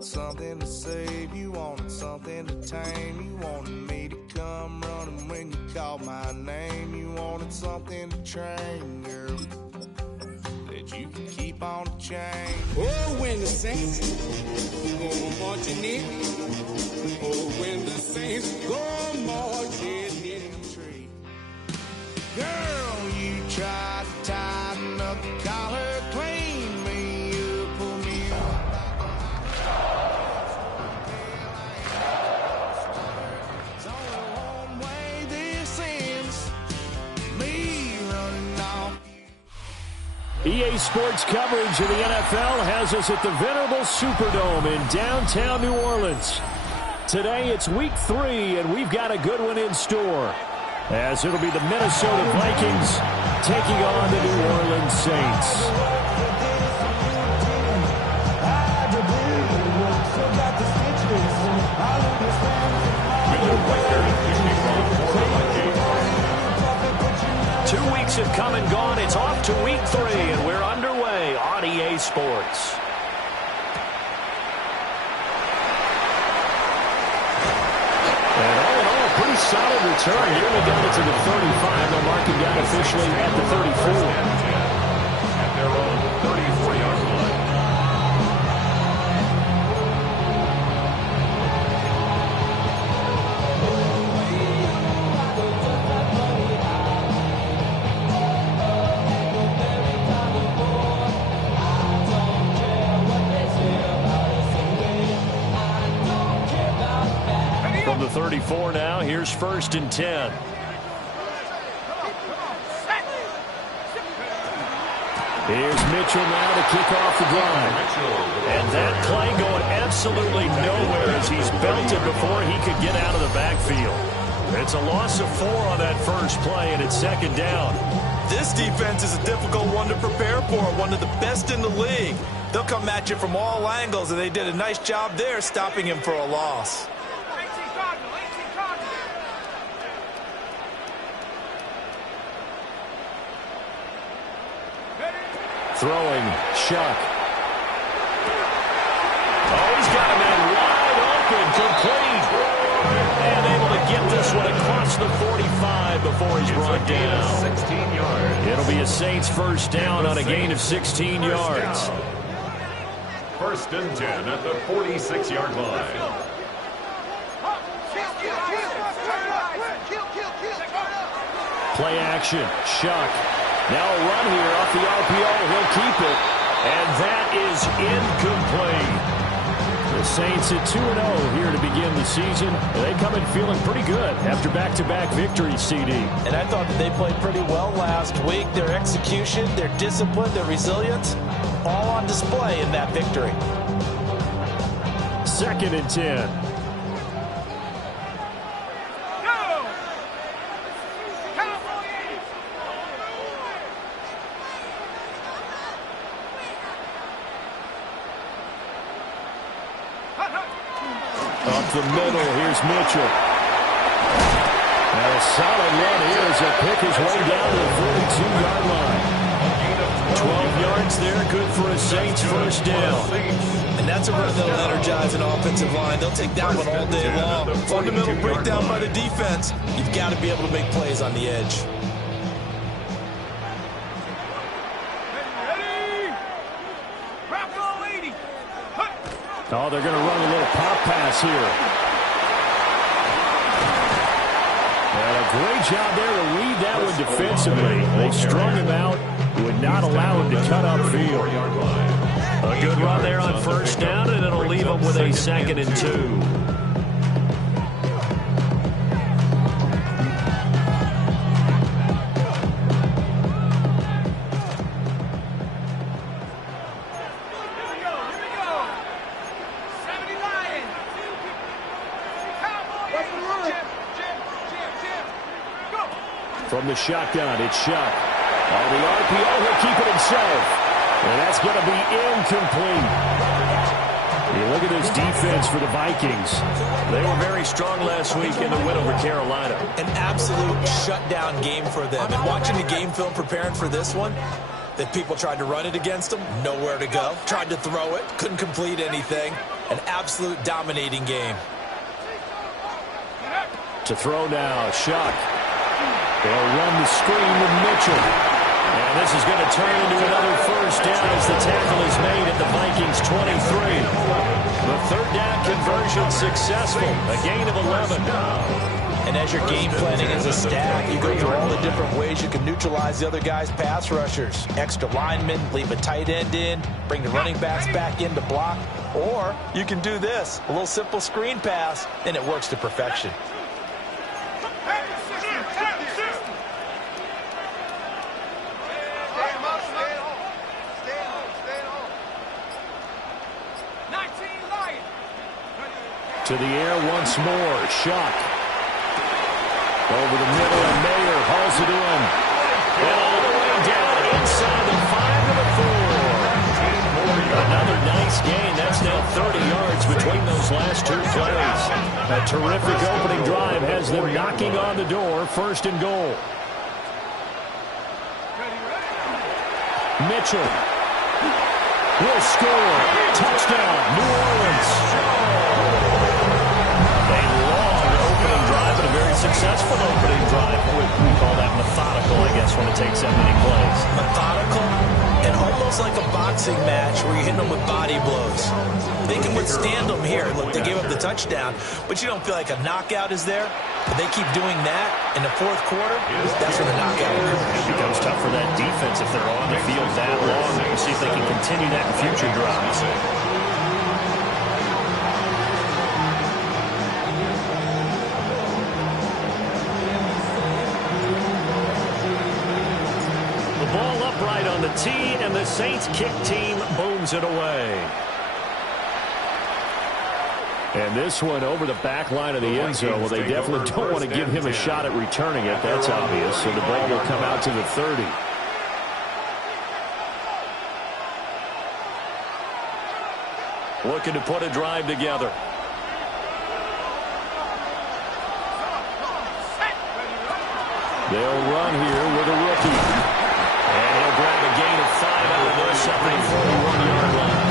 wanted something to save, you wanted something to tame, you wanted me to come running when you called my name, you wanted something to train, girl, that you could keep on the chain. Oh, when the saints go marching in, oh, when the saints go marching in. Girl, you tried to tighten up the collar, clean me up, pull me up. There's only one way this ends, me running off. EA Sports coverage of the NFL has us at the venerable Superdome in downtown New Orleans. Today it's week 3, and we've got a good one in store, as it'll be the Minnesota Vikings taking on the New Orleans Saints. Two weeks have come and gone. It's off to week 3, and we're underway on EA Sports. Pretty solid return. Nearly got it to the 35. They'll mark him down officially at the 34. At their own 34-yard line. From the 34 now, here's 1st and 10. Here's Mitchell now to kick off the drive. And that play going absolutely nowhere as he's belted before he could get out of the backfield. It's a loss of 4 on that first play, and it's 2nd down. This defense is a difficult one to prepare for, one of the best in the league. They'll come at you from all angles, and they did a nice job there stopping him for a loss. Throwing, Shuck. Oh, he's got a man wide open, complete. And able to get this one across the 45 before he's brought down. 16 yards. It'll be a Saints 1st down on a gain of 16 yards. 1st and 10 at the 46-yard line. Play action, Shuck. Now a run here off the RPO. He'll keep it. And that is incomplete. The Saints at 2-0 here to begin the season. They come in feeling pretty good after back-to-back victories, CD. And I thought that they played pretty well last week. Their execution, their discipline, their resilience, all on display in that victory. 2nd and 10. Up the middle, here's Mitchell. And a solid run here as he'll pick his way down to the 42-yard line. 12 yards there, good for a Saints 1st down. And that's a run that'll energize an offensive line. They'll take that one all day long. Fundamental breakdown by the defense. You've got to be able to make plays on the edge. Oh, they're going to run a little pop pass here. And a great job there to read that one defensively. They strung him out, would not allow him to cut upfield. A good run there on 1st down, and it'll leave him with a 2nd and 2. From the shotgun, it's Shuck. On the RPO, he'll keep it himself. And that's going to be incomplete. You look at this defense for the Vikings. They were very strong last week in the win over Carolina. An absolute shutdown game for them. And watching the game film preparing for this one, that people tried to run it against them, nowhere to go. Tried to throw it, couldn't complete anything. An absolute dominating game. To throw now, Shuck. They'll run the screen with Mitchell. And this is going to turn into another first down as the tackle is made at the Vikings 23. The third down conversion successful. A gain of 11. And as you're game planning as a staff, you go through all the different ways you can neutralize the other guy's pass rushers. Extra linemen, leave a tight end in, bring the running backs back in to block. Or you can do this, a little simple screen pass, and it works to perfection. To the air once more. Shuck. Over the middle, and Mayer hauls it in. And all the way down inside the 5 to the 4. Another nice gain. That's now 30 yards between those last two plays. A terrific opening drive has them knocking on the door. First and goal. Mitchell will score. Touchdown, New Orleans. A very successful opening drive. We call that methodical, I guess, when it takes that many plays. Methodical and almost like a boxing match where you're hitting them with body blows. They can withstand them here. Look, they gave up the touchdown, but you don't feel like a knockout is there. But they keep doing that in the fourth quarter. That's when the knockout occurs. It becomes tough for that defense if they're on the field that long. We'll see if they can continue that in future drives. Ball upright on the tee, and the Saints kick team booms it away. And this one over the back line of the end zone. Well, they definitely don't want to give him a shot at returning it. That's obvious. So the ball will come out to the 30. Looking to put a drive together. They'll run here with a rookie. And he'll grab a gain of 5 out of this at the 41-yard line.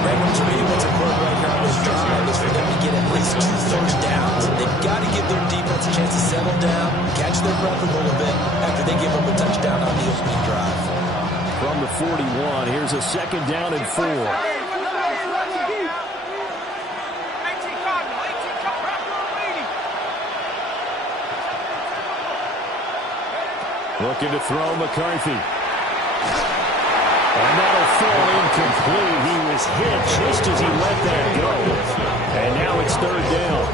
Raymond, to me, what's important right now in this drive is for them to get at least 2 first downs. They've got to give their defense a chance to settle down, catch their breath a little bit after they give up a touchdown on the opening drive. From the 41, here's a second down and 4. Looking to throw McCarthy. And that'll fall incomplete. He was hit just as he let that go. And now it's third down.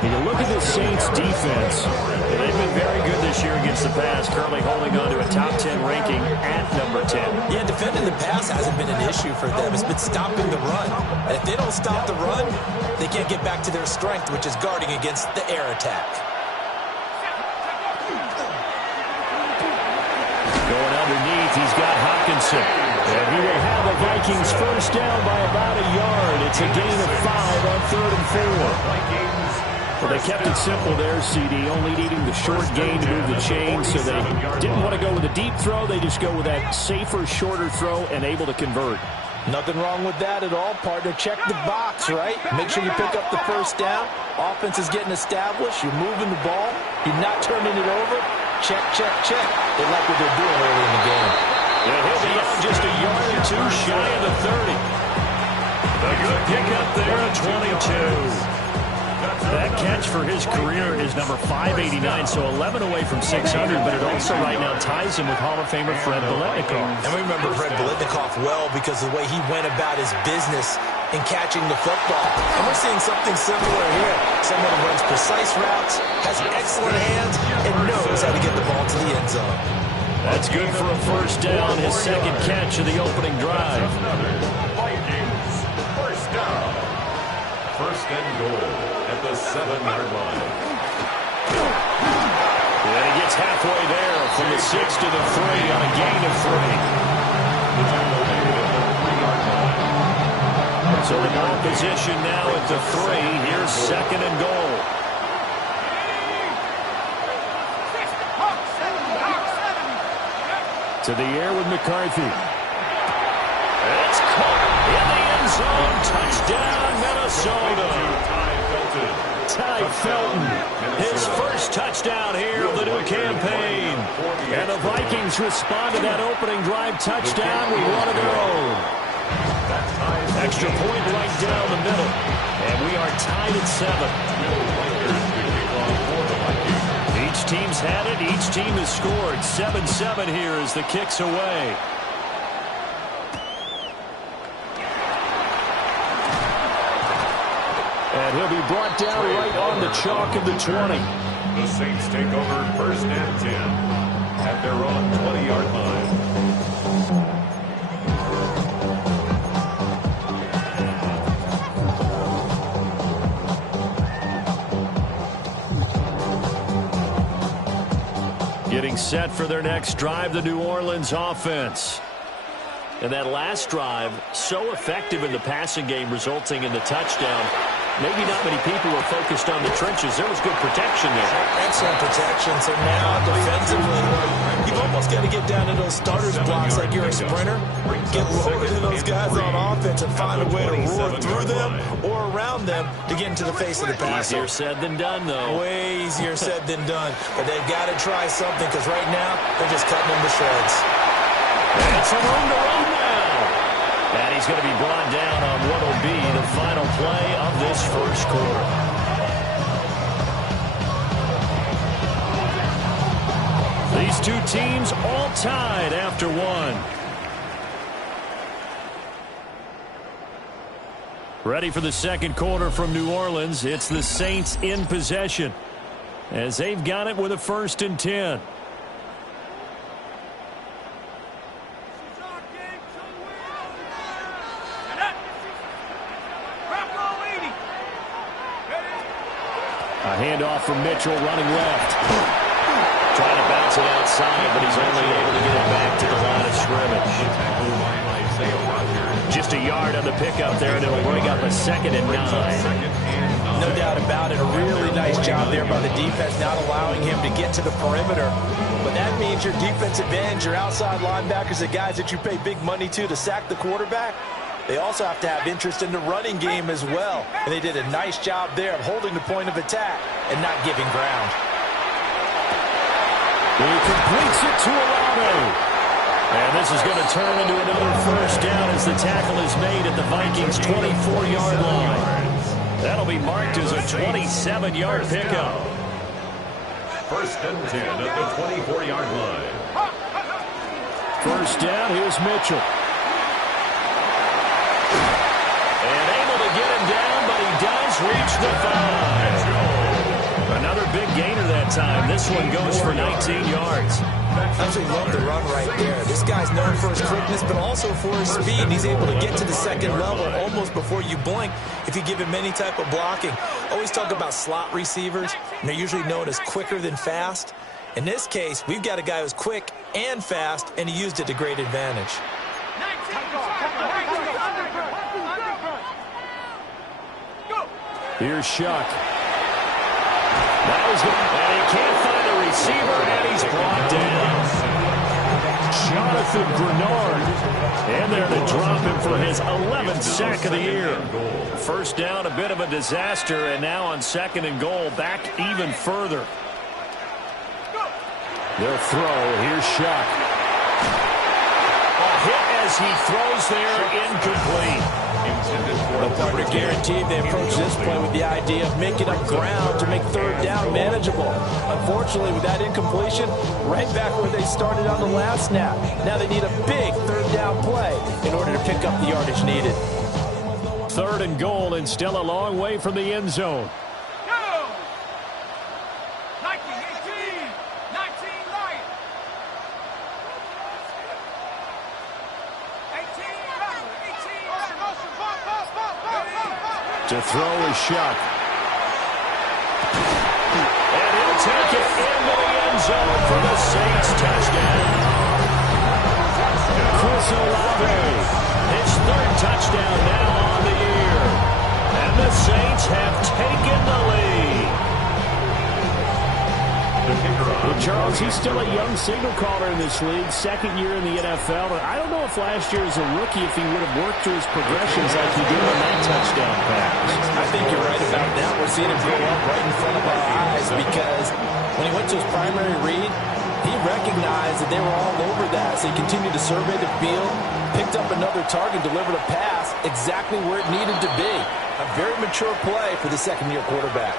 You look at the Saints defense. They've been very good this year against the pass, currently holding on to a top 10 ranking at number 10. Yeah, defending the pass hasn't been an issue for them. It's been stopping the run. And if they don't stop the run, they can't get back to their strength, which is guarding against the air attack. Going underneath, he's got Hockenson. And he will have the Vikings first down by about a yard. It's a gain of 5 on 3rd and 4. Well, they kept it simple there, CD, only needing the short gain to move the chain, so they didn't want to go with a deep throw. They just go with that safer, shorter throw and able to convert. Nothing wrong with that at all, partner. Check the box, right? Make sure you pick up the first down. Offense is getting established. You're moving the ball. You're not turning it over. Check, check, check. They like what they're doing early in the game. Yeah, he'll be out just a yard or 2 shy of the 30. A good pick up there at 22. That catch for his career is number 589, so 11 away from 600, but it also right now ties him with Hall of Famer Fred Biletnikoff. And we remember Fred Biletnikoff well because of the way he went about his business in catching the football. And we're seeing something similar here. Someone who runs precise routes, has excellent hands, and knows how to get the ball to the end zone. That's good for a first down, his second catch of the opening drive. Vikings, first down. First and goal at the 7-yard line. And he gets halfway there from the 6 to the 3 on a gain of 3. So the ball position now at the 3. Here's second and goal. To the air with McCarthy. It's caught in the end zone. Touchdown, Minnesota. Ty Felton, his first touchdown here of the new campaign. And the Vikings respond to that opening drive touchdown with one of their own. Extra point right down the middle. And we are tied at 7. Each team's had it. Each team has scored. 7-7 here as the kick's away. And he'll be brought down right on the chalk of the 20. The Saints take over first and 10 at their own 20-yard line. Getting set for their next drive, the New Orleans offense. And that last drive, so effective in the passing game, resulting in the touchdown. Maybe not many people were focused on the trenches. There was good protection there. Excellent protection. So now, defensively, you've almost got to get down to those starters blocks like you're a sprinter. Get lower than those guys on offense and find a way to roar through them or around them to get into the face of the passer. Easier said than done, though. Way easier said than done. But they've got to try something because right now, they're just cutting them to shreds. And some room to run now. And he's going to be brought down on what will be the final play of this first quarter. These two teams all tied after one. Ready for the second quarter from New Orleans. It's the Saints in possession as they've got it with a 1st and 10. A handoff from Mitchell running left. Trying to bounce it outside, but he's only able to get it back to the line of scrimmage. Just a yard on the pickup there, and it'll bring up a 2nd and 9. No doubt about it. A really nice job there by the defense, not allowing him to get to the perimeter. But that means your defensive ends, your outside linebackers, the guys that you pay big money to sack the quarterback, they also have to have interest in the running game as well. And they did a nice job there of holding the point of attack and not giving ground. He completes it to Olave. And this is going to turn into another 1st down as the tackle is made at the Vikings' 24-yard line. That'll be marked as a 27-yard pickup. 1st and 10 at the 24-yard line. 1st down, here's Mitchell. And able to get him down, but he does reach the 5. Another big gainer that time. This one goes for 19 yards. Absolutely love the run right there. This guy's known for his quickness, but also for his speed. He's able to get to the 2nd level almost before you blink if you give him any type of blocking. Always talk about slot receivers, and they're usually known as quicker than fast. In this case, we've got a guy who's quick and fast, and he used it to great advantage. Here's Shuck. That was good. And he can't find a receiver, and he's brought down. Jonathan Grenard. And there to drop him for his 11th sack of the year. 1st down, a bit of a disaster, and now on 2nd and goal, back even further. They'll throw. Here's Shuck. A hit as he throws there, incomplete. The partner guaranteed they approach this play with the idea of making up ground to make 3rd down manageable. Unfortunately, with that incompletion, right back where they started on the last snap. Now they need a big 3rd down play in order to pick up the yardage needed. 3rd and goal, and still a long way from the end zone. To throw is Shuck. And he'll take it into the end zone for the Saints touchdown. Chris Olave, his 3rd touchdown now on the year. And the Saints have taken the lead. The kicker on Charles, he's still a young signal caller in this league, second year in the NFL. And I don't know if last year as a rookie, if he would have worked through his progressions like he did on that touchdown pass. I think you're right about that. We're seeing him grow up right in front of our eyes because when he went to his primary read, he recognized that they were all over that. So he continued to survey the field, picked up another target, delivered a pass exactly where it needed to be. A very mature play for the second-year quarterback.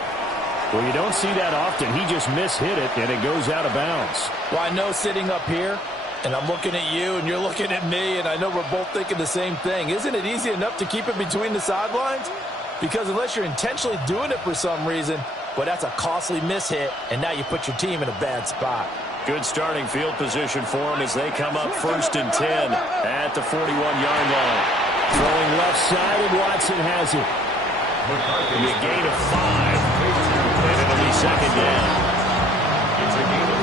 Well, you don't see that often. He just mishit it, and it goes out of bounds. Well, I know sitting up here, and I'm looking at you, and you're looking at me, and I know we're both thinking the same thing. Isn't it easy enough to keep it between the sidelines? Because unless you're intentionally doing it for some reason, well, that's a costly mishit, and now you put your team in a bad spot. Good starting field position for them as they come up 1st and 10 at the 41-yard line. Throwing left side, and Watson has it. A gain of 5. And it'll be second down. It's a gain of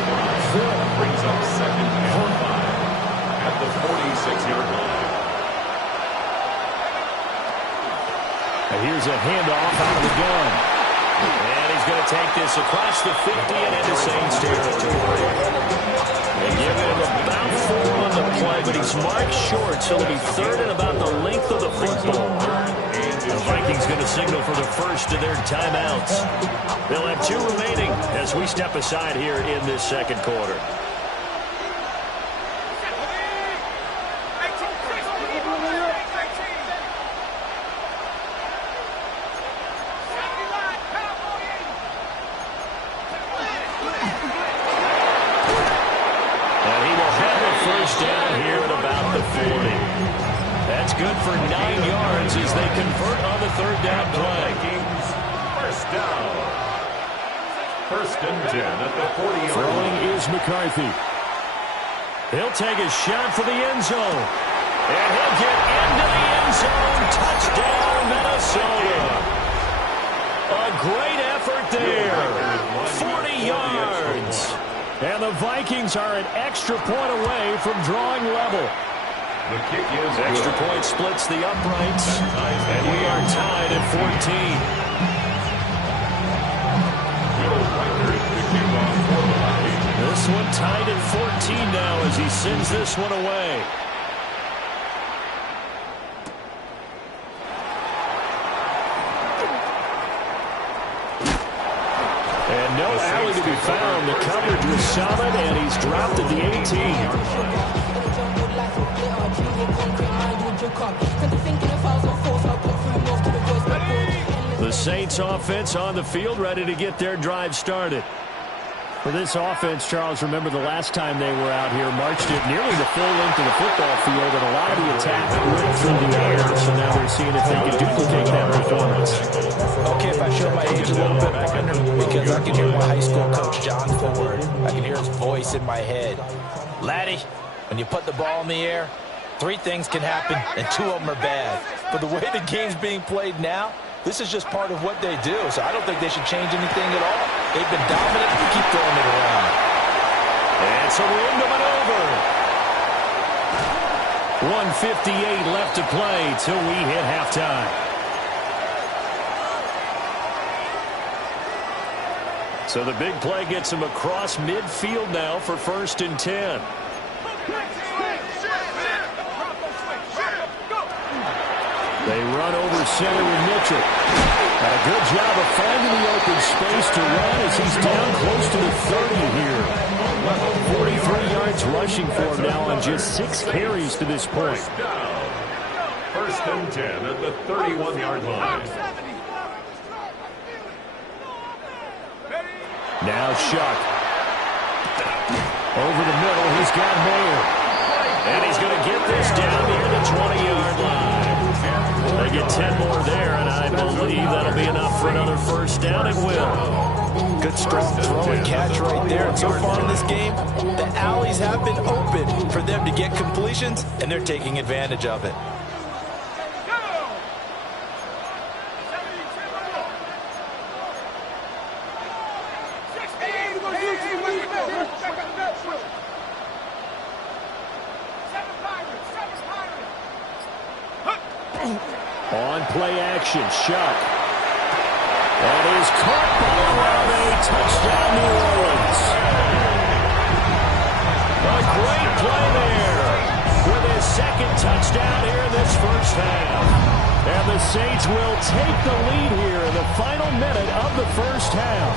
5. Brings up second and 5 at the 46-yard line. And here's a handoff out of the gun. And he's going to take this across the 50 and into Saints territory. They give him about 4 on the play, but he's marked short, so it'll be 3rd and about the length of the football. The Vikings going to signal for the first of their timeouts. They'll have 2 remaining as we step aside here in this second quarter. And he will have a first down here at about the 40. That's good for 9 yards as they convert on the 3rd down play. First down. 1st and 10 at the 40-yard line. Throwing is McCarthy. He'll take a shot for the end zone. And he'll get into the end zone. Touchdown, Minnesota. A great effort there. 40 yards. And the Vikings are an extra point away from drawing level. The kick is Extra point splits the uprights, and we are tied at 14. Will Riker is the kickoff for the Vikings. This one tied at 14 now as he sends this one away. And no alley to be found. The coverage was solid, and he's dropped at the 18. The Saints offense on the field, ready to get their drive started. For this offense, Charles, remember the last time they were out here, marched it nearly the full length of the football field, and a lot of the attack went through the air. So now they're seeing if they can duplicate that performance. Okay, if I show my age a little bit minor, because I can hear my high school coach, John Ford. I can hear his voice in my head. Laddie, when you put the ball in the air, 3 things can happen, and 2 of them are bad. But the way the game's being played now, this is just part of what they do. So I don't think they should change anything at all. They've been dominant and keep throwing it around. And so room to maneuver. 1:58 left to play till we hit halftime. So the big play gets him across midfield now for 1st and 10. They run over center with Mitchell. And a good job of finding the open space to run as he's down close to the 30 here. 43 yards rushing for him now on just 6 carries to this point. 1st and 10 at the 31-yard line. Now Shuck. Over the middle, he's got Mayer. And he's going to get this down near the 20-yard line. They get 10 more there, and I believe that'll be enough for another first down. It will. Good strong throw and catch right there. And so far in this game, the alleys have been open for them to get completions, and they're taking advantage of it. On play action, Shuck. That is caught by Olave. Touchdown, New Orleans. a great play there with his second touchdown here in this first half. And the Saints will take the lead here in the final minute of the first half.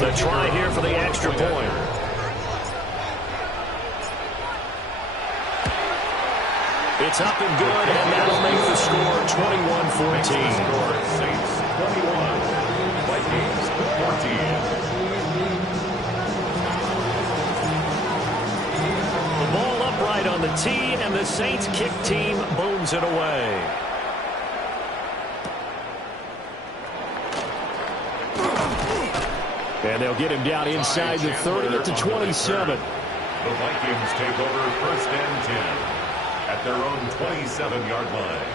The try here for the extra point. It's up and good, and that'll make the score 21-14. Saints 21, Vikings 14. The ball upright on the tee, and the Saints kick team booms it away. And they'll get him down inside the 30 at the 27. The Vikings take over first and 10 at their own 27-yard line.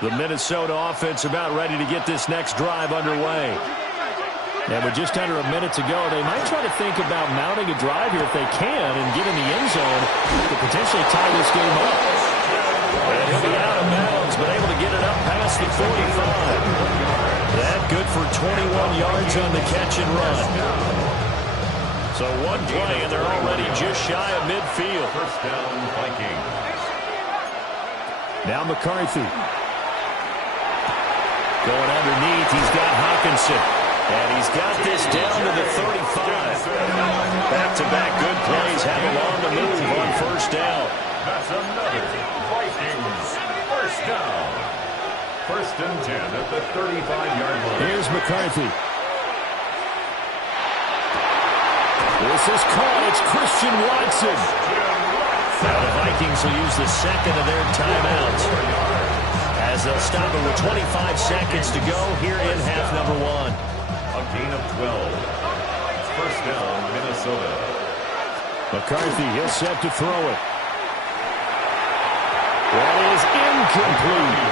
The Minnesota offense about ready to get this next drive underway. And with just under a minute to go, they might try to think about mounting a drive here if they can and get in the end zone to potentially tie this game up. And he'll be out of bounds, but able to get it up past the 45. That good for 21 yards on the catch and run. So one play, and they're already just shy of midfield. First down, Vikings. Now McCarthy. Going underneath, he's got Hawkinson. And he's got this down to the 35. Back-to-back good plays have him on the move on first down. That's another Vikings first down. First and 10 at the 35-yard line. Here's McCarthy. This is caught. It's Christian Watson. Now the Vikings will use the second of their timeouts as they'll stop it with 25 seconds to go here in half number one. A gain of 12. First down, Minnesota. McCarthy, he'll set to throw it. That is incomplete.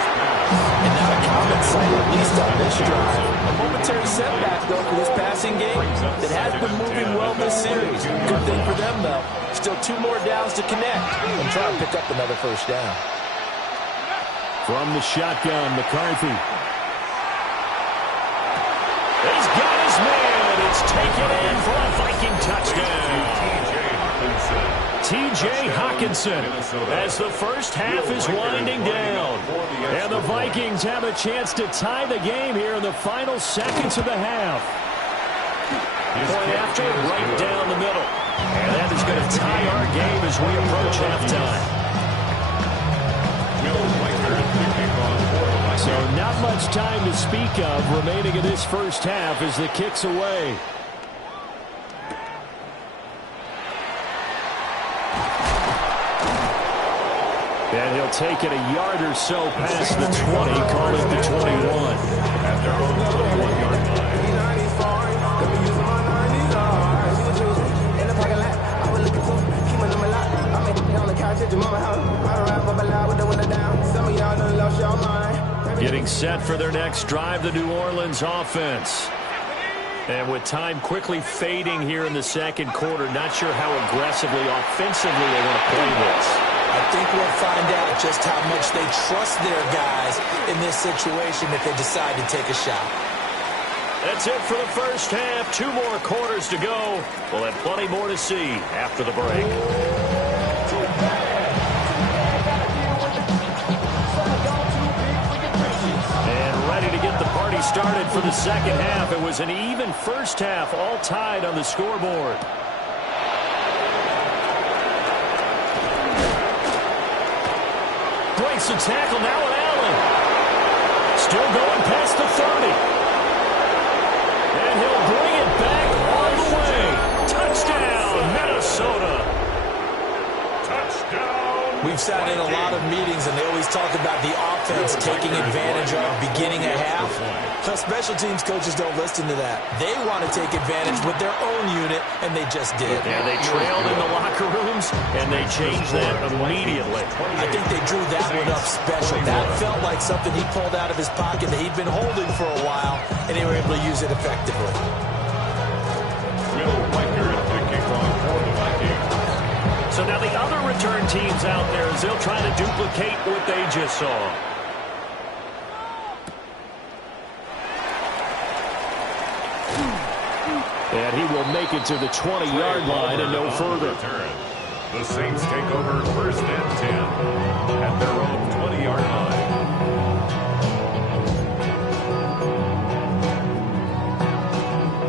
And not a common sight, at least on this drive. A momentary setback, though, for this passing game that has been moving well this series. Good thing for them, though. Still 2 more downs to connect and try to pick up another first down. From the shotgun, McCarthy. He's got his man. It's taken in for a Viking touchdown. T.J. Hawkinson as the first half is winding down. And the Vikings have a chance to tie the game here in the final seconds of the half. Point after, right down the middle. And that is going to tie our game as we approach halftime. So not much time to speak of remaining in this first half as the kick's away. And he'll take it a yard or so past the 20, call it the 21. At their own 21-yard line. Getting set for their next drive, the New Orleans offense. And with time quickly fading here in the second quarter, not sure how aggressively, offensively they want to play this. I think we'll find out just how much they trust their guys in this situation if they decide to take a shot. That's it for the first half. 2 more quarters to go. We'll have plenty more to see after the break. And ready to get the party started for the second half. It was an even first half, all tied on the scoreboard. Breaks the tackle now at Allen. Still going past the 30. And he'll bring it back all the way. Touchdown, Minnesota. Touchdown. We've sat in a lot of meetings, and they always talk about the offense taking advantage of beginning a half. But special teams coaches don't listen to that. They want to take advantage with their own unit, and they just did. Yeah, they trailed in the locker rooms, and they changed that immediately. I think they drew that one up special. That felt like something he pulled out of his pocket that he'd been holding for a while, and they were able to use it effectively. Will Riker at the kickoff for the Vikings. So now the other return teams out there as they'll try to duplicate what they just saw. And he will make it to the 20-yard line and no further. The Saints take over 1st and 10 at their own 20-yard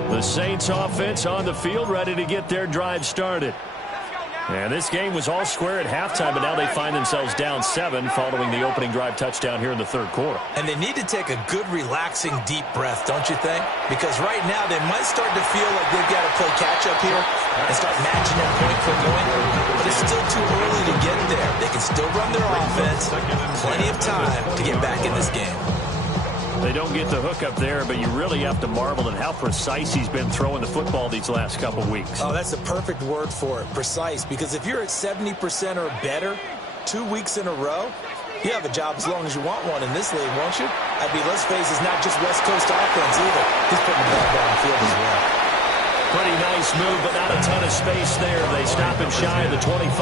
line. The Saints offense on the field, ready to get their drive started. And this game was all square at halftime, but now they find themselves down 7 following the opening drive touchdown here in the third quarter. And they need to take a good, relaxing, deep breath, don't you think? Because right now they might start to feel like they've got to play catch-up here and start matching that point for point. But it's still too early to get there. They can still run their offense. Plenty of time to get back in this game. They don't get the hook up there, but you really have to marvel at how precise he's been throwing the football these last couple weeks. Oh, that's the perfect word for it, precise. Because if you're at 70% or better 2 weeks in a row, you have a job as long as you want one in this league, won't you? I mean, let's face it, it's not just West Coast offense either. He's putting the ball downfield as well. Pretty nice move, but not a ton of space there. They stop him shy of the 25.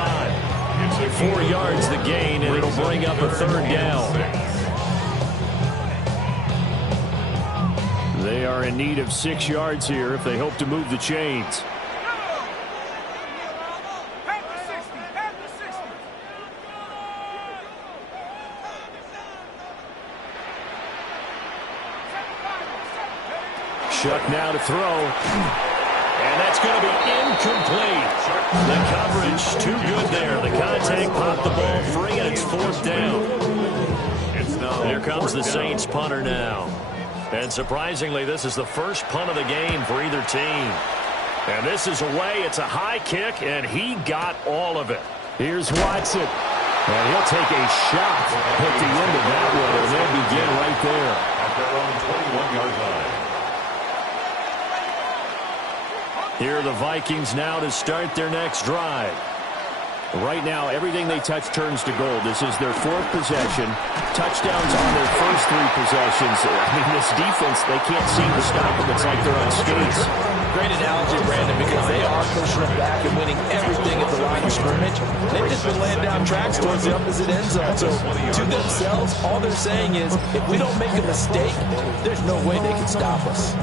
4 yards the gain, and it'll bring up a third down. They are in need of 6 yards here if they hope to move the chains. Shuck now to throw. And that's going to be incomplete. The coverage too good there. The contact popped the ball free, and it's 4th down. Here comes the Saints punter now. And surprisingly, this is the first punt of the game for either team. And this is away. It's a high kick, and he got all of it. Here's Watson. And he'll take a shot at the end of that one, and they'll begin right there. At their own 21-yard line. Here are the Vikings now to start their next drive. Right now, everything they touch turns to gold. This is their 4th possession. Touchdowns on their first 3 possessions. I mean, this defense, they can't seem to stop them. It's like they're on skates. Great analogy, Brandon, because they are pushing it back and winning everything at the line of scrimmage. They've just been laying down tracks towards the opposite end zone. So, to themselves, all they're saying is, if we don't make a mistake, there's no way they can stop us.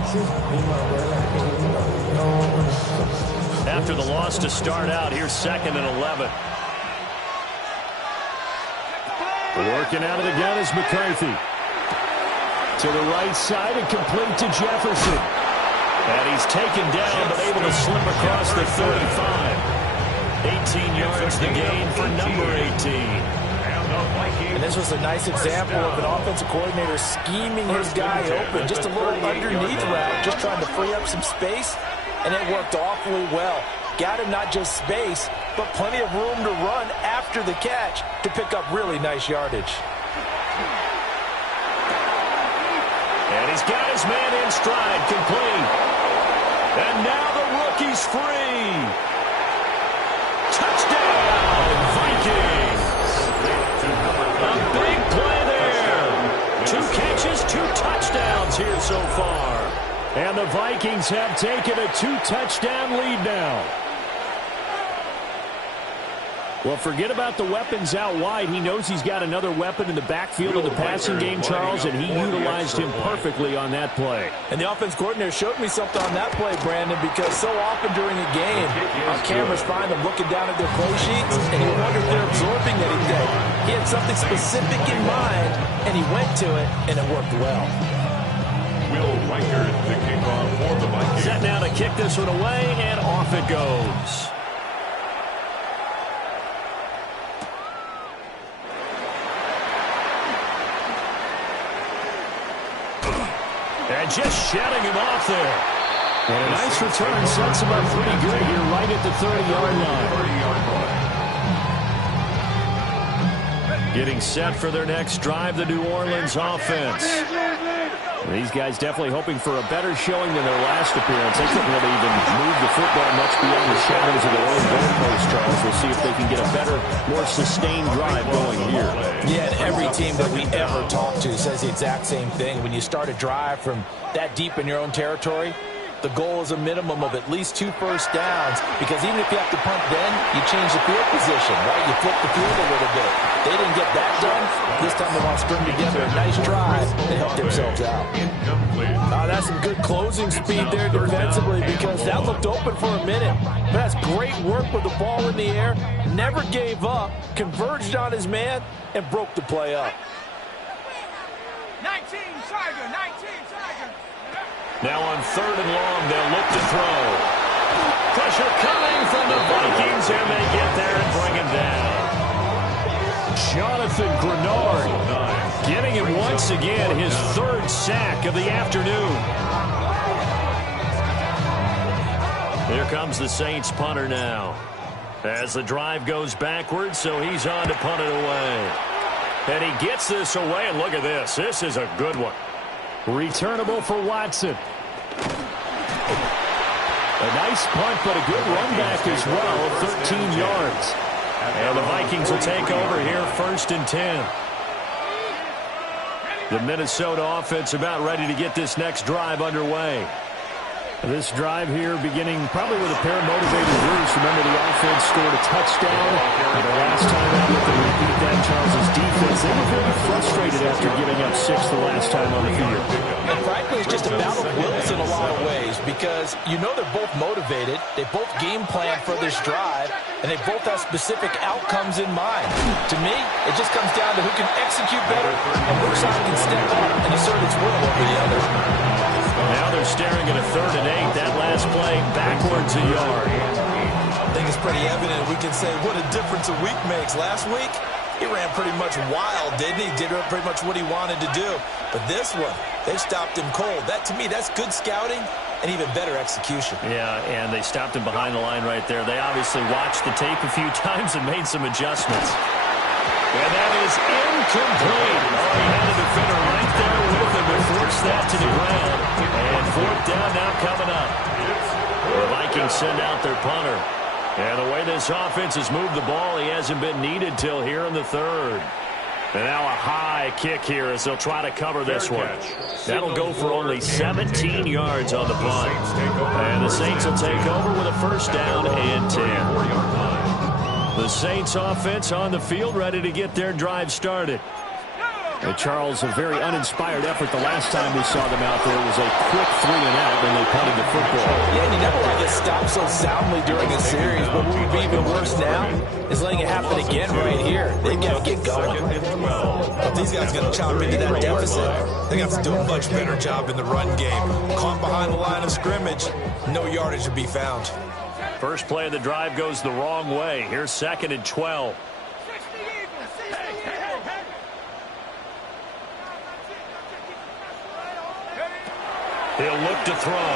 After the loss to start out, here's 2nd and 11. Working out of the gun is McCarthy. To the right side and complete to Jefferson. And he's taken down but able to slip across the 35. 18 yards the gain for number 18. And this was a nice example of an offensive coordinator scheming his guy open. Just a little underneath route, just trying to free up some space. And it worked awfully well. Got him not just space, but plenty of room to run after the catch to pick up really nice yardage. And he's got his man in stride, complete. And now the rookie's free. Touchdown, Vikings. A big play there. 2 catches, 2 touchdowns here so far. And the Vikings have taken a 2-touchdown lead now. Well, forget about the weapons out wide. He knows he's got another weapon in the backfield of the passing game, Charles, and he utilized him perfectly on that play. And the offense coordinator showed me something on that play, Brandon, because so often during a game, our cameras find them looking down at their play sheets, and you wonder if they're absorbing anything. He had something specific in mind, and he went to it, and it worked well. Will Riker, the kickoff for the Vikings. Set now to kick this one away, and off it goes. And just shutting him off there. And a nice return sets him up pretty good here right at the 30-yard line. Getting set for their next drive, the New Orleans offense. These guys definitely hoping for a better showing than their last appearance. They couldn't really even move the football much beyond the shadows of their own goalpost, Charles. We'll see if they can get a better, more sustained drive going here. Yeah, and every team that we ever talk to says the exact same thing. When you start a drive from that deep in your own territory, the goal is a minimum of at least 2 first downs, because even if you have to punt then, you change the field position, right? You flip the field a little bit. They didn't get that done. This time they want to string together a nice drive and help themselves out. That's some good closing speed there defensively, because that looked open for a minute. But that's great work with the ball in the air. Never gave up, converged on his man, and broke the play up. 19 Tiger, 19 Tiger. Now on 3rd and long, they'll look to throw. Pressure coming from the Vikings, and they get there and bring him down. Jonathan Grenard getting him once again his 3rd sack of the afternoon. Here comes the Saints punter now, as the drive goes backwards, so he's on to punt it away. And he gets this away, and look at this. This is a good one. Returnable for Watson. A nice punt, but a good run back as well, 13 yards. And the Vikings will take over here, 1st and 10. The Minnesota offense about ready to get this next drive underway. This drive here beginning probably with a pair of motivated Bruce. Remember, the offense scored a touchdown. And the last time out with the repeat that, Charles' defense, they were very frustrated after giving up 6 the last time on the field. And frankly, it's just a battle of wills in a lot of ways, because you know they're both motivated. They both game plan for this drive, and they both have specific outcomes in mind. To me, it just comes down to who can execute better and which side can step up and assert its will over the other. Now they're staring at a 3rd and 8. That last play backwards a yard. I think it's pretty evident we can say what a difference a week makes. Last week, he ran pretty much wild, didn't he? Did pretty much what he wanted to do. But this one, they stopped him cold. That, to me, that's good scouting and even better execution. Yeah, and they stopped him behind the line right there. They obviously watched the tape a few times and made some adjustments. And that is incomplete. Oh, he had a defender right there with him to force that to the ground. And 4th down now coming up. The Vikings send out their punter. And the way this offense has moved the ball, he hasn't been needed till here in the 3rd. And now a high kick here as they'll try to cover this one. That'll go for only 17 yards on the punt. And the Saints will take over with a 1st down and 10. The Saints offense on the field, ready to get their drive started. And Charles, a very uninspired effort the last time we saw them out there. It was a quick 3 and out when they punted the football. Yeah, and you never want to get stopped so soundly during a series, but what would be even worse now is letting it happen again right here. They've got to get going. If these guys are going to chop into that deficit, they got to do a much better job in the run game. Caught behind the line of scrimmage, no yardage to be found. First play of the drive goes the wrong way. Here's 2nd and 12. He'll look to throw.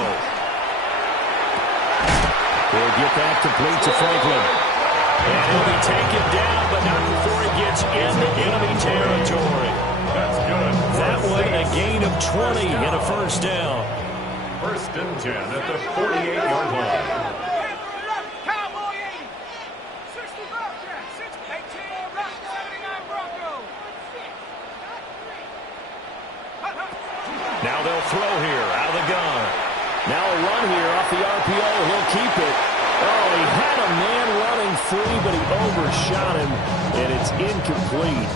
He'll get that complete to Franklin. And he'll be taken down, but not before he gets into enemy territory. That's good. That one a gain of 20 and a 1st down. 1st and 10 at the 48-yard line. Now they'll throw here out of the gun. Now a run here off the RPO. He'll keep it. Oh, he had a man running free, but he overshot him, and it's incomplete.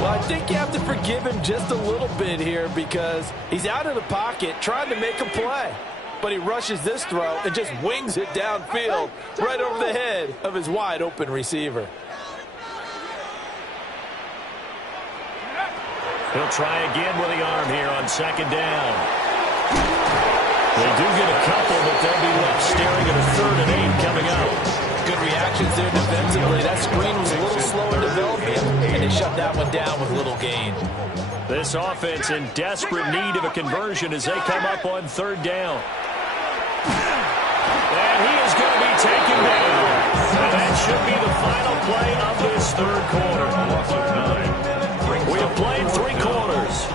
Well, I think you have to forgive him just a little bit here, because he's out of the pocket trying to make a play. But he rushes this throw and just wings it downfield right over the head of his wide-open receiver. He'll try again with the arm here on 2nd down. They do get a couple, but they'll be left staring at a 3rd and 8 coming up. Good reactions there defensively. That screen was a little slow in developing, and they shut that one down with little gain. This offense in desperate need of a conversion as they come up on 3rd down. And he is going to be taken down. And that should be the final play of this 3rd quarter. We have played 3 quarters.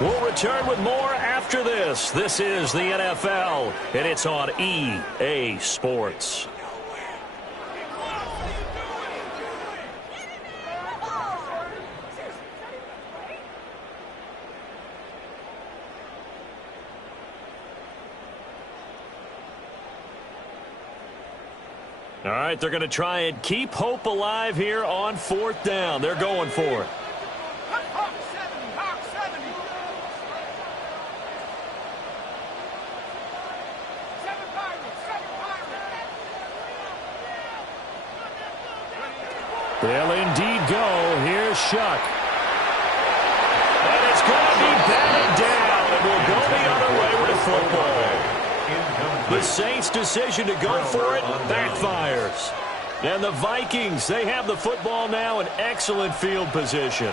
We'll return with more after this. This is the NFL, and it's on EA Sports. All right, they're going to try and keep hope alive here on 4th down. They're going for it. Hawk 70, Hawk 70. 7 Pirates, 7 Pirates. They'll indeed go. Here's Shuck. And it's going to be batted down, and we'll go the other way with football. The Saints' decision to go for it backfires. And the Vikings, they have the football now in excellent field position.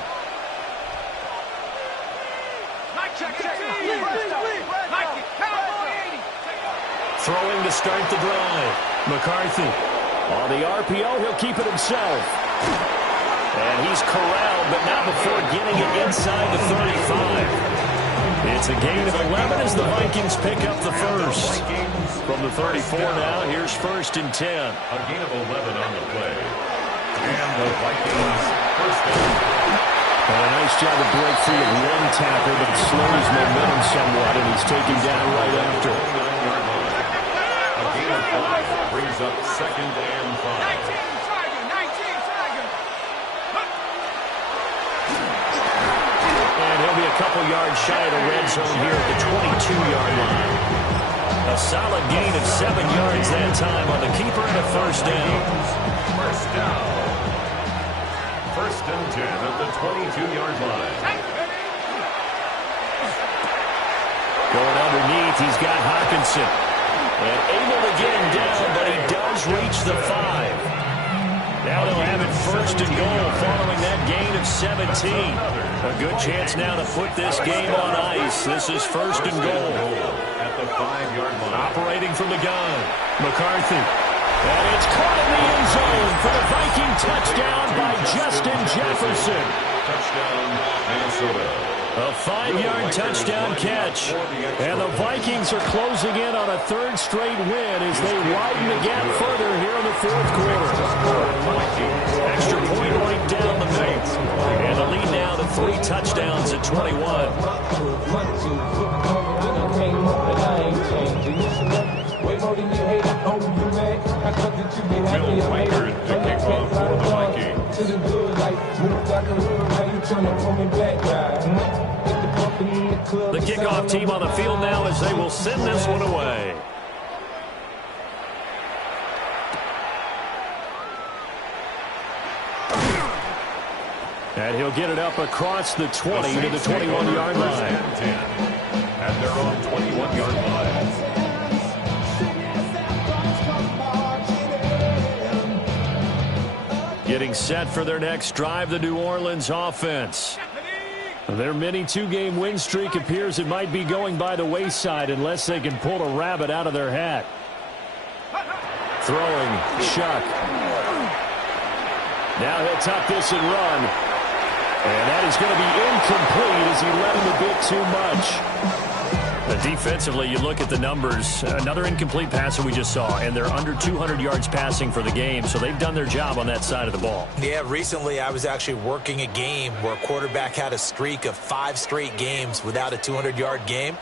Throwing to start the drive. McCarthy. On the RPO, he'll keep it himself. And he's corralled, but not before getting it inside the 35. It's a gain of 11 as the Vikings pick up the first. From the 34 now, here's 1st and 10. A gain of 11 on the play. And the Vikings first down. And a nice job to break free of one tackle, but it slows momentum somewhat, and he's taken down right after. A gain of 5 brings up 2nd and 5. 19 Tiger. And he'll be a couple yards shy of the red zone here at the 22-yard line. A solid gain of 7 yards that time on the keeper and a first down. First down. 1st and 10 at the 22-yard line. Going underneath, he's got Hawkinson. And able to get him down, but he does reach the 5. Now they'll have it 1st and goal following that gain of 17. A good chance now to put this game on ice. This is 1st and goal. At the 5-yard line. Operating from the gun, McCarthy. And it's caught in the end zone for the Viking touchdown by Justin Jefferson. Touchdown, Minnesota. A 5-yard touchdown catch. And the Vikings are closing in on a 3rd straight win as they widen the gap further here in the 4th quarter. Extra point right down the middle. And the lead now to 3 touchdowns at 21. Will Reichard to kick off for the Vikings. The kickoff team on the field now as they will send this one away. And he'll get it up across the 20 to the 21-yard line. At their own 21-yard line. Getting set for their next drive, the New Orleans offense. Their mini 2-game win streak appears it might be going by the wayside unless they can pull a rabbit out of their hat. Throwing, Shuck. Now he'll tuck this and run. And that is going to be incomplete as he led him a bit too much. Defensively, you look at the numbers. Another incomplete pass that we just saw, and they're under 200 yards passing for the game, so they've done their job on that side of the ball. Yeah, recently I was actually working a game where a quarterback had a streak of 5 straight games without a 200-yard game,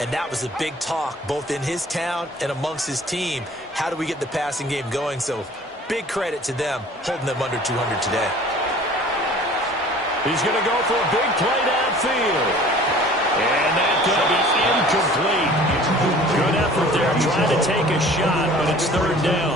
and that was a big talk both in his town and amongst his team. How do we get the passing game going? So big credit to them holding them under 200 today. He's going to go for a big play downfield. And that's going to be incomplete. Good effort there trying to take a shot, but it's 3rd down.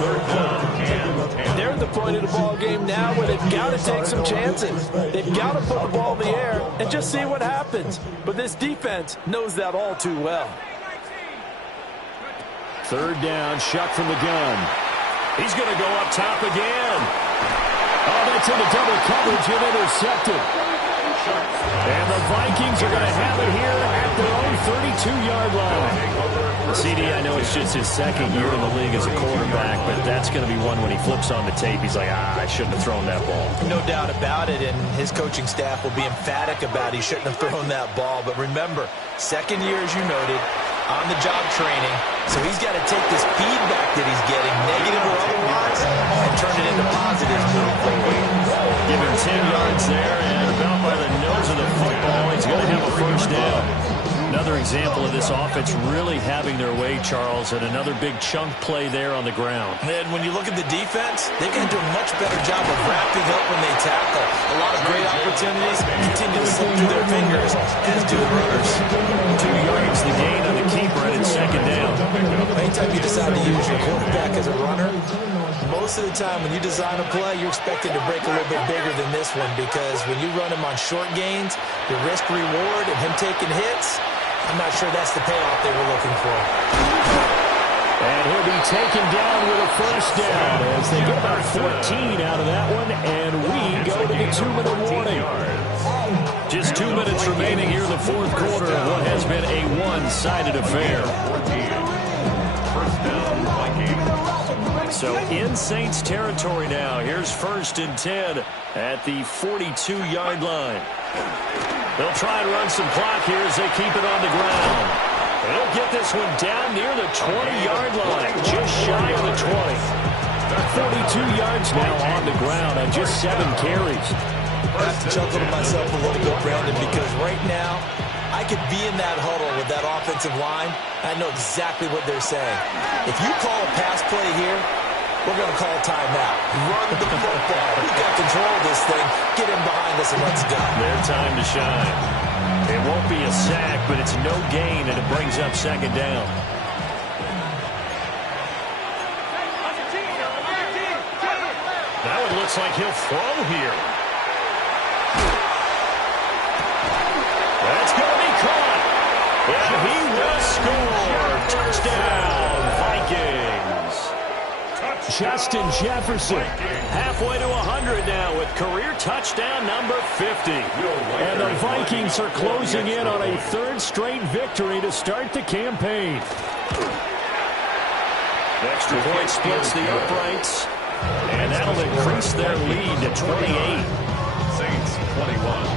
They're at the point of the ball game now where they've got to take some chances. They've got to put the ball in the air and just see what happens. But this defense knows that all too well. 3rd down, Shuck from the gun. He's going to go up top again. Oh, that's into double coverage and intercepted. And the Vikings are going to have it here at their own 32-yard line. CD, I know it's just his 2nd year in the league as a quarterback, but that's going to be one when he flips on the tape. He's like, I shouldn't have thrown that ball. No doubt about it, and his coaching staff will be emphatic about he shouldn't have thrown that ball. But remember, 2nd year, as you noted, on-the-job training, so he's got to take this feedback that he's getting, negative or otherwise, and turn it into positives moving forward. Give him 10 yards there, and about by the nose of the football, he's going to have a 1st down. another example of this offense really having their way, Charles, and another big chunk play there on the ground. And when you look at the defense, they've got to do a much better job of wrapping up when they tackle. A lot of great opportunities continue to slip through their fingers, as do the runners. 2 yards the gain on the keeper, and it's second down. Anytime you decide to use your quarterback as a runner, most of the time when you design a play, you're expected to break a little bit bigger than this one, because when you run him on short gains, the risk-reward and him taking hits, I'm not sure that's the payoff they were looking for. And he'll be taken down with a first down as they get about 14 out of that one, and we go to the 2-minute warning. Just 2 minutes remaining here in the fourth quarter of what has been a one-sided affair. First down, Vikings. So in Saints territory now. Here's 1st and 10 at the 42-yard line. They'll try and run some clock here as they keep it on the ground. They'll get this one down near the 20-yard line, just shy of the 20. 42 yards now on the ground on just 7 carries. I have to chuckle to myself a little bit, Brandon, because right now I could be in that huddle with that offensive line. I know exactly what they're saying. If you call a pass play here, we're going to call timeout. Run the football. We've got control of this thing. Get in behind us and let's go. Their time to shine. It won't be a sack, but it's no gain, and it brings up second down. Now it looks like he'll throw here. That's going to be caught. And he will score. Touchdown, Vikings. Justin Jefferson, halfway to 100 now with career touchdown number 50. And the Vikings are closing in on a 3rd straight victory to start the campaign. Extra point splits the uprights, and that'll increase their lead to 28. Saints 21.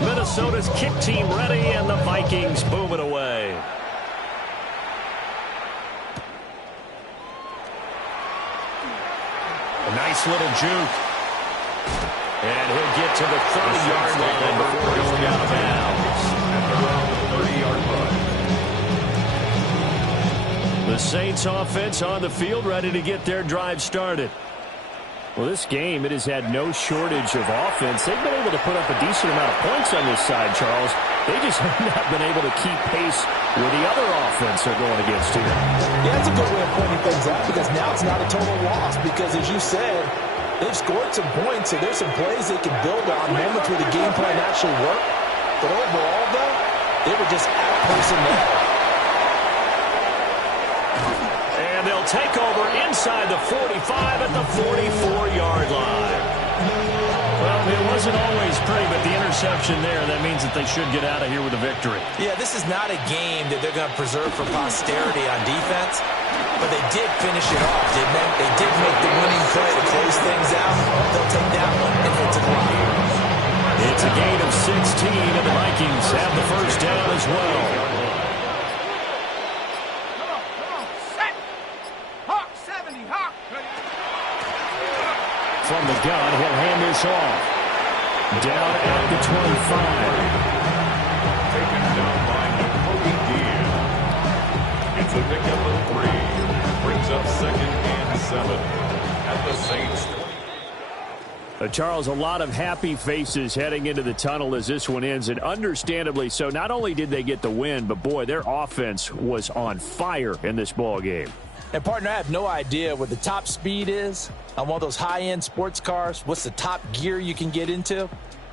Minnesota's kick team ready, and the Vikings boom it away. A nice little juke. And he'll get to the 30-yard line before going out of bounds. At the 30-yard line. The Saints offense on the field, ready to get their drive started. Well, this game, it has had no shortage of offense. They've been able to put up a decent amount of points on this side, Charles. They just have not been able to keep pace with the other offense they're going against here. Yeah, that's a good way of pointing things out, because now it's not a total loss. Because, as you said, they've scored some points, so there's some plays they can build on, moments where the game plan actually worked. But overall, though, they were just out-personnel. And they'll take over inside the 45 at the 44-yard line. Well, it wasn't always pretty, but the interception there, that means that they should get out of here with a victory. Yeah, this is not a game that they're going to preserve for posterity on defense, but they did finish it off, didn't they? They did make the winning play to close things out. They'll take that one if it's a line. It's a gain of 16, and the Vikings have the first down as well. From the gun, he'll hand this off. Down at the 25. Taken down by Nakobe Dean. It's a pickup of 3. Brings up 2nd and 7 at the Saints 20. Charles, a lot of happy faces heading into the tunnel as this one ends, and understandably so. Not only did they get the win, but boy, their offense was on fire in this ball game. And, partner, I have no idea what the top speed is on one of those high-end sports cars. What's the top gear you can get into?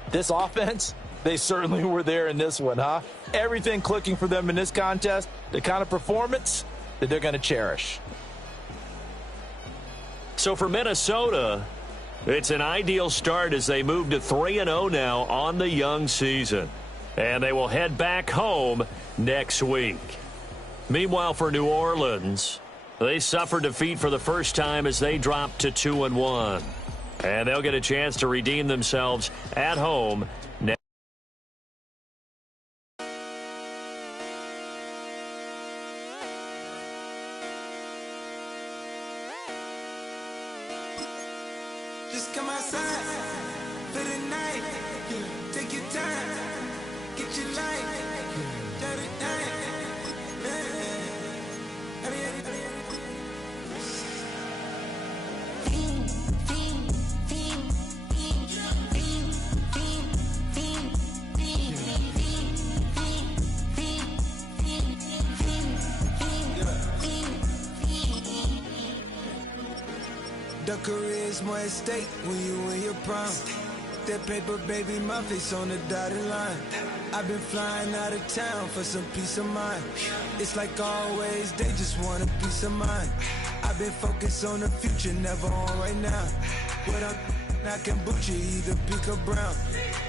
This offense, they certainly were there in this one, huh? Everything clicking for them in this contest, the kind of performance that they're going to cherish. So for Minnesota, it's an ideal start as they move to 3-0 now on the young season. And they will head back home next week. Meanwhile, for New Orleans, they suffered defeat for the first time as they dropped to 2-1. And they'll get a chance to redeem themselves at home next. come outside for the night. Take your time, get your life. Dirty night. The career's more at stake when you in your prime. That paper, baby, my face on the dotted line. I've been flying out of town for some peace of mind. It's like always, they just want a peace of mind. I've been focused on the future, never on right now. What I'm I can boot you either pink or brown.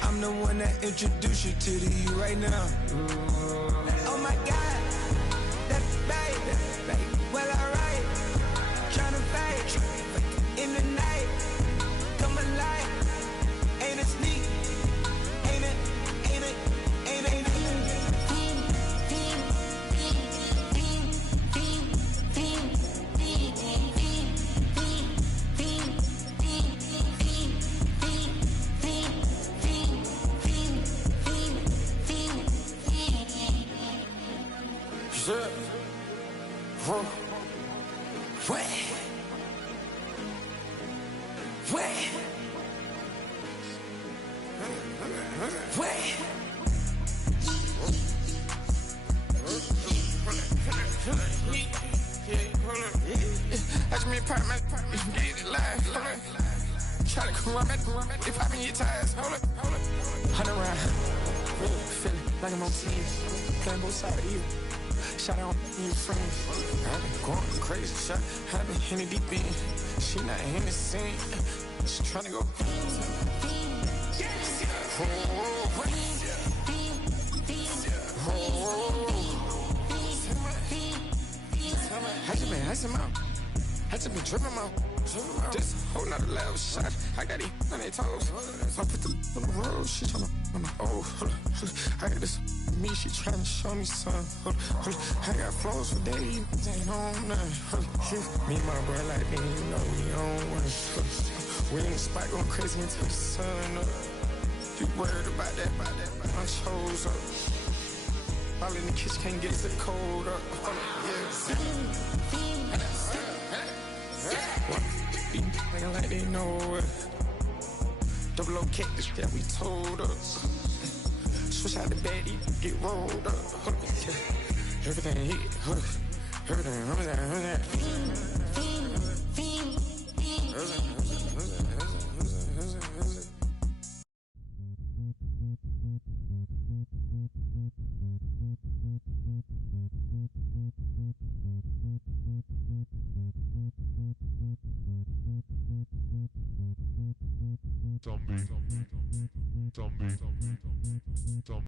I'm the one that introduced you to the you right now. Oh my God, that baby, well alright. Tryna fight in the night, come alive. Ain't it sneak? Ain't it? Ain't it? Ain't it? Ain't it? Watch me pop my get it live. Try to come around, they popping your tires. Hold up. 100 round. Really feeling like I'm on team. Playing both sides of you. Shot out on your friends. I've been going crazy. Shot. I've been hitting deep in. She not in the scene. She tryna go. I just been tripping out. Just whole nother level shot. I got it on their toes. I put the on the road. She tryna, hold up. I got this me. She tryna show me something. Hold up. I got flows for days. Ain't on nothing. Me and my bro like me, you know we on one. We in the spot going crazy until the sun up. You worried about that? My shows up. All in the kitchen can't get the cold up. Nigga like they know it. Double O cactus that we told us. Switch out the bed, get rolled up. Everything hit, everything. Zombie.